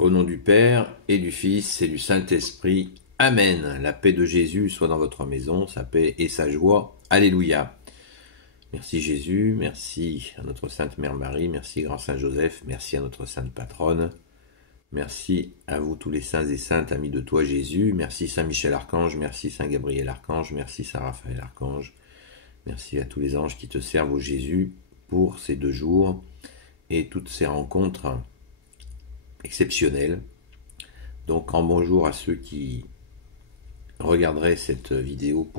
Au nom du Père, et du Fils, et du Saint-Esprit. Amen. La paix de Jésus soit dans votre maison, sa paix et sa joie. Alléluia. Merci Jésus, merci à notre Sainte Mère Marie, merci Grand Saint Joseph, merci à notre Sainte Patronne. Merci à vous tous les saints et saintes, amis de toi Jésus. Merci Saint Michel Archange, merci Saint Gabriel Archange, merci Saint Raphaël Archange. Merci à tous les anges qui te servent, au Jésus, pour ces 2 jours et toutes ces rencontres exceptionnelles. Donc, grand bonjour à ceux qui regarderaient cette vidéo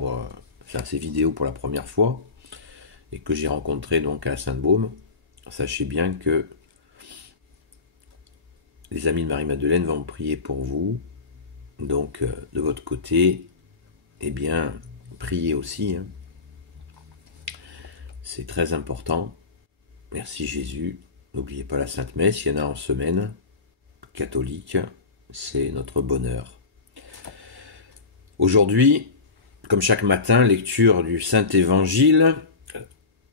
ces vidéos pour la première fois et que j'ai rencontré donc à la Sainte-Baume. Sachez bien que les amis de Marie-Madeleine vont prier pour vous. Donc, de votre côté, eh bien, priez aussi. C'est très important. Merci Jésus. N'oubliez pas la Sainte Messe, il y en a en semaine. Catholique, c'est notre bonheur. Aujourd'hui, comme chaque matin, lecture du Saint-Évangile.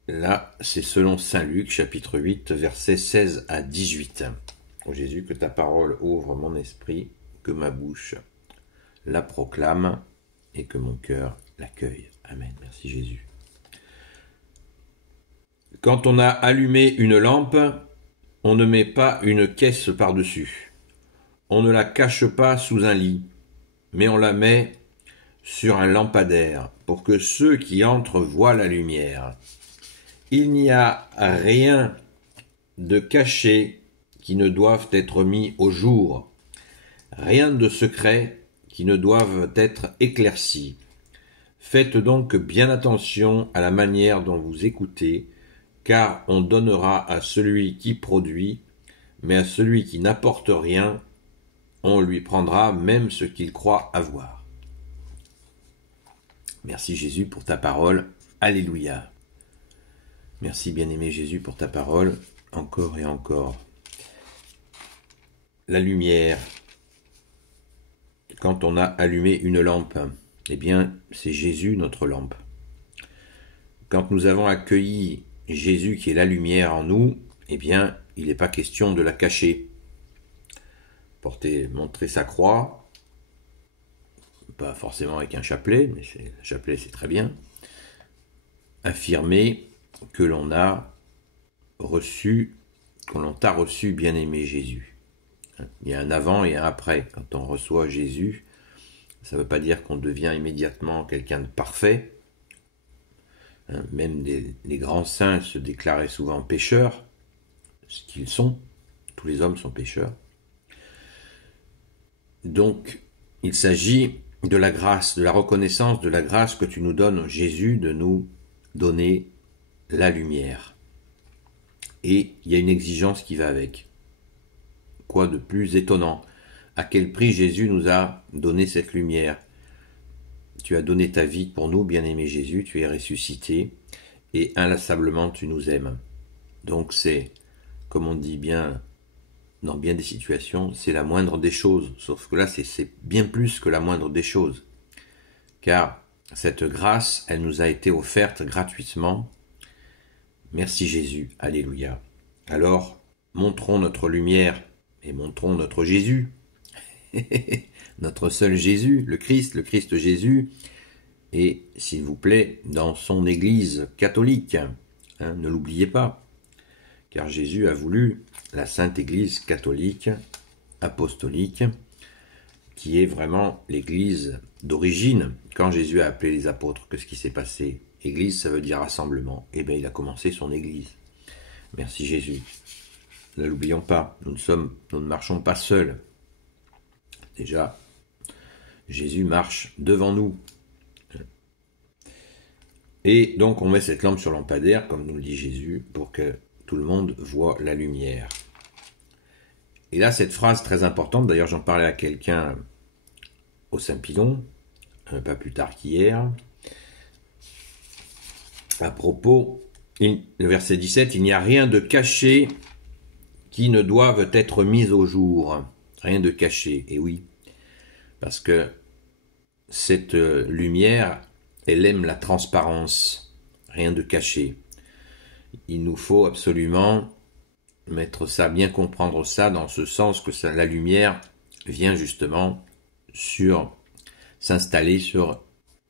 Là, c'est selon Saint Luc, chapitre 8, versets 16 à 18. Ô Jésus, que ta parole ouvre mon esprit, que ma bouche la proclame et que mon cœur l'accueille. Amen. Merci Jésus. Quand on a allumé une lampe, on ne met pas une caisse par-dessus. On ne la cache pas sous un lit, mais on la met sur un lampadaire pour que ceux qui entrent voient la lumière. Il n'y a rien de caché qui ne doive être mis au jour, rien de secret qui ne doive être éclairci. Faites donc bien attention à la manière dont vous écoutez, car on donnera à celui qui produit, mais à celui qui n'apporte rien, on lui prendra même ce qu'il croit avoir. Merci Jésus pour ta parole. Alléluia. Merci bien-aimé Jésus pour ta parole, encore et encore. La lumière. Quand on a allumé une lampe, eh bien, c'est Jésus notre lampe. Quand nous avons accueilli Jésus qui est la lumière en nous, eh bien, il n'est pas question de la cacher. Montrer sa croix, pas forcément avec un chapelet, mais le chapelet c'est très bien. Affirmer que l'on t'a reçu, bien-aimé Jésus. Il y a un avant et un après. Quand on reçoit Jésus, ça ne veut pas dire qu'on devient immédiatement quelqu'un de parfait. Même les grands saints se déclaraient souvent pécheurs, ce qu'ils sont. Tous les hommes sont pécheurs. Donc, il s'agit de la grâce, de la reconnaissance de la grâce que tu nous donnes, Jésus, de nous donner la lumière. Et il y a une exigence qui va avec. Quoi de plus étonnant? À quel prix Jésus nous a donné cette lumière? Tu as donné ta vie pour nous, bien-aimé Jésus, tu es ressuscité, et inlassablement tu nous aimes. Donc c'est, comme on dit bien, dans bien des situations, c'est la moindre des choses. Sauf que là, c'est bien plus que la moindre des choses. Car cette grâce, elle nous a été offerte gratuitement. Merci Jésus. Alléluia. Alors, montrons notre lumière et montrons notre Jésus. Notre seul Jésus, le Christ Jésus. Et, s'il vous plaît, dans son Église catholique. Ne l'oubliez pas. Car Jésus a voulu la Sainte Église catholique, apostolique, qui est vraiment l'Église d'origine. Quand Jésus a appelé les apôtres, qu'est-ce qui s'est passé? Église, ça veut dire rassemblement. Eh bien, il a commencé son Église. Merci Jésus. Ne l'oublions pas, nous ne marchons pas seuls. Déjà, Jésus marche devant nous. Et donc, on met cette lampe sur lampadaire, comme nous le dit Jésus, pour que tout le monde voit la lumière. Et là, cette phrase très importante, d'ailleurs j'en parlais à quelqu'un au Saint-Pilon, pas plus tard qu'hier, à propos, le verset 17, « Il n'y a rien de caché qui ne doive être mis au jour. » Rien de caché, et oui, parce que cette lumière, elle aime la transparence, rien de caché. Il nous faut absolument mettre ça, bien comprendre ça dans ce sens que la lumière vient justement s'installer sur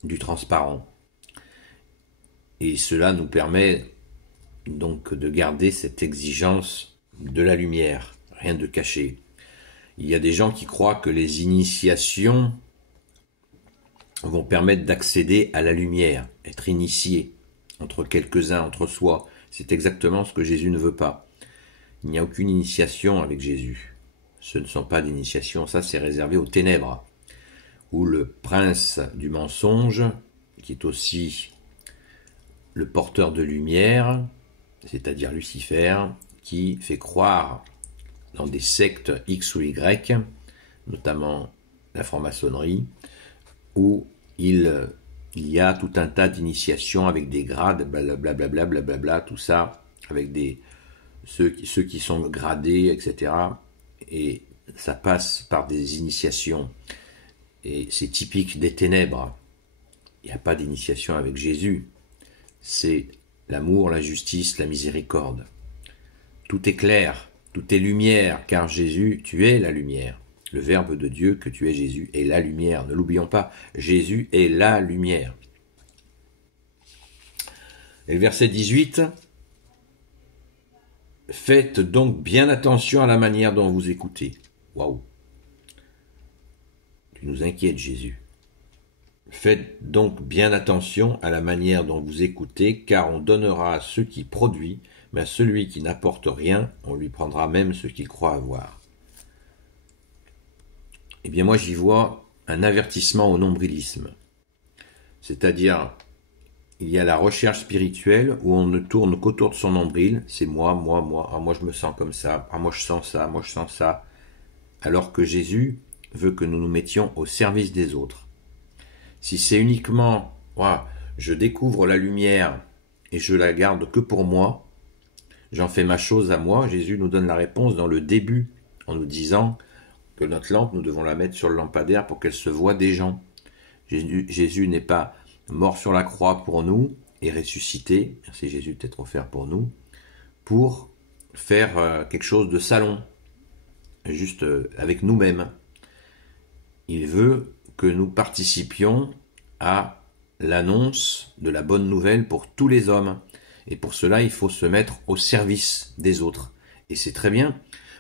du transparent. Et cela nous permet donc de garder cette exigence de la lumière, rien de caché. Il y a des gens qui croient que les initiations vont permettre d'accéder à la lumière, être initié entre quelques-uns, entre soi. C'est exactement ce que Jésus ne veut pas. Il n'y a aucune initiation avec Jésus. Ce ne sont pas d'initiation, ça c'est réservé aux ténèbres, où le prince du mensonge, qui est aussi le porteur de lumière, c'est-à-dire Lucifer, qui fait croire dans des sectes X ou Y, notamment la franc-maçonnerie, où il y a tout un tas d'initiations avec des grades, blablabla, blablabla, tout ça, avec ceux qui sont gradés, etc. Et ça passe par des initiations. Et c'est typique des ténèbres. Il n'y a pas d'initiation avec Jésus. C'est l'amour, la justice, la miséricorde. Tout est clair, tout est lumière, car Jésus, tu es la lumière. Le Verbe de Dieu que tu es Jésus est la lumière. Ne l'oublions pas, Jésus est la lumière. Et le verset 18, « Faites donc bien attention à la manière dont vous écoutez. » Waouh! Tu nous inquiètes, Jésus. Faites donc bien attention à la manière dont vous écoutez, car on donnera à ceux qui produisent, mais à celui qui n'apporte rien, on lui prendra même ce qu'il croit avoir. Eh bien moi j'y vois un avertissement au nombrilisme. C'est-à-dire, il y a la recherche spirituelle où on ne tourne qu'autour de son nombril, c'est moi, ah moi je me sens comme ça, ah moi je sens ça, moi je sens ça. Alors que Jésus veut que nous nous mettions au service des autres. Si c'est uniquement, je découvre la lumière et je la garde que pour moi, j'en fais ma chose à moi, Jésus nous donne la réponse dans le début, en nous disant que notre lampe, nous devons la mettre sur le lampadaire pour qu'elle se voie des gens. Jésus n'est pas mort sur la croix pour nous et ressuscité, merci Jésus d'être offert pour nous, pour faire quelque chose de salon, juste avec nous-mêmes. Il veut que nous participions à l'annonce de la bonne nouvelle pour tous les hommes. Et pour cela, il faut se mettre au service des autres. Et c'est très bien,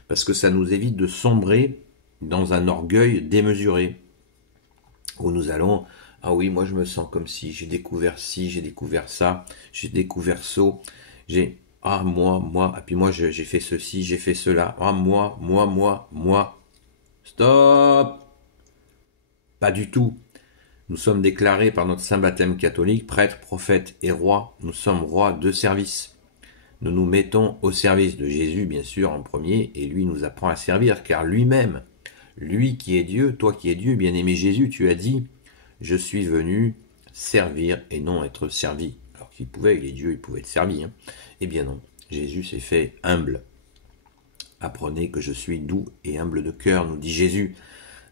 parce que ça nous évite de sombrer dans un orgueil démesuré, où nous allons, ah oui, moi je me sens comme si, j'ai découvert ci, j'ai découvert ça, j'ai découvert ça, moi, et puis moi j'ai fait ceci, j'ai fait cela, moi. Stop! Pas du tout. Nous sommes déclarés par notre saint baptême catholique, prêtres, prophètes et rois. Nous sommes rois de service. Nous nous mettons au service de Jésus, bien sûr, en premier, et lui nous apprend à servir, car lui-même, lui qui est Dieu, toi qui es Dieu, bien-aimé Jésus, tu as dit, je suis venu servir et non être servi. Alors qu'il pouvait, il est Dieu, il pouvait être servi. Eh bien non, Jésus s'est fait humble. Apprenez que je suis doux et humble de cœur, nous dit Jésus.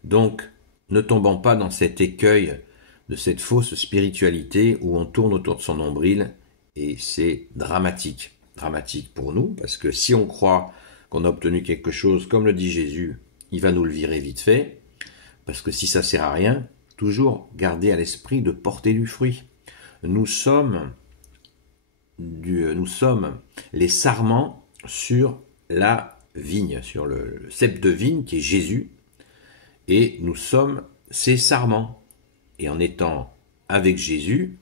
Donc, ne tombons pas dans cet écueil de cette fausse spiritualité où on tourne autour de son nombril et c'est dramatique. Dramatique pour nous parce que si on croit qu'on a obtenu quelque chose, comme le dit Jésus, il va nous le virer vite fait parce que si ça sert à rien, toujours garder à l'esprit de porter du fruit. Nous sommes les sarments sur la vigne, sur le cep de vigne qui est Jésus. Et nous sommes ces sarments. Et en étant avec Jésus,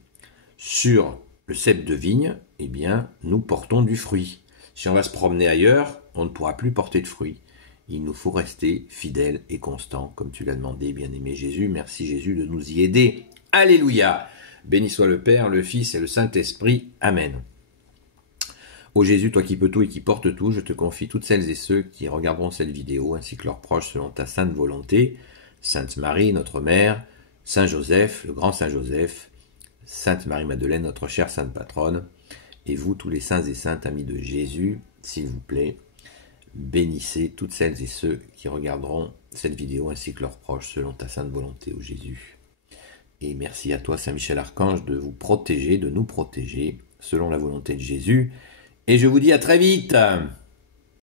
sur le cep de vigne, eh bien, nous portons du fruit. Si on va se promener ailleurs, on ne pourra plus porter de fruits. Il nous faut rester fidèles et constants, comme tu l'as demandé, bien-aimé Jésus. Merci Jésus de nous y aider. Alléluia! Béni soit le Père, le Fils et le Saint-Esprit. Amen. Ô Jésus, toi qui peux tout et qui portes tout, je te confie toutes celles et ceux qui regarderont cette vidéo, ainsi que leurs proches selon ta sainte volonté. Sainte Marie, notre Mère, Saint Joseph, le grand Saint Joseph, Sainte Marie-Madeleine, notre chère Sainte Patronne, et vous, tous les saints et saintes amis de Jésus, s'il vous plaît, bénissez toutes celles et ceux qui regarderont cette vidéo, ainsi que leurs proches selon ta sainte volonté, ô Jésus. Et merci à toi, Saint Michel Archange, de vous protéger, de nous protéger, selon la volonté de Jésus. Et je vous dis à très vite.